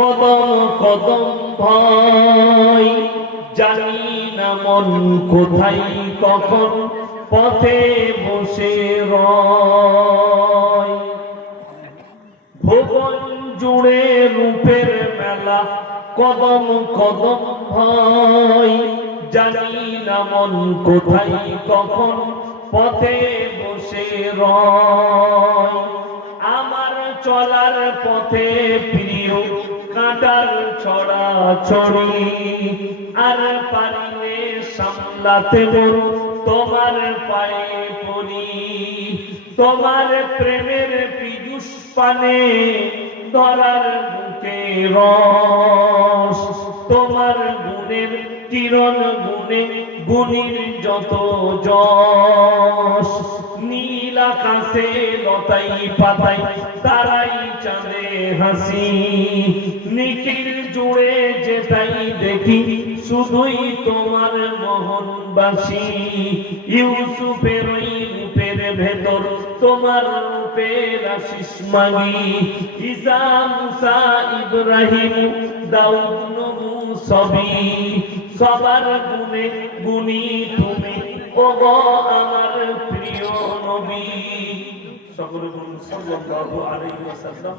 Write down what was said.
কদম কদম ভয়, জানি না মন কোথায় কখন পথে বসে রয়। ভুবন জুড়ে রূপের মেলা, কদম কদম ভয়, জানি না মন কোথায় কখন পথে বসে রয়। আমার চলার পথে প্রিয় কাঁটার ছড়াছড়ি, আর পারিলে সামলাতে মন তোমার পায়ে পড়ি। তোমার প্রেমের পীযূষ পানে ধরার বুকে রস, তোমার গুণের কিরণ গুণে গুণীর যত যশ। নীল আকাশে লতাই পাতাই তারাই চাঁদে হাসি, নিখিল জুড়ে যেটাই দেখি শুধুই তোমার মোহনবাসী। ইউসুফের ওই রূপের ভেতর তোমার রূপের আশিস মাগি। ঈসা মুসা ইব্রাহিম দাউদ নূহ সবই, সবার গুণে গুণী তুমি ওগো আমার প্রিয় নবী। সকলে বলুন সাল্লাল্লাহু আলাইহি ওয়াসাল্লাম।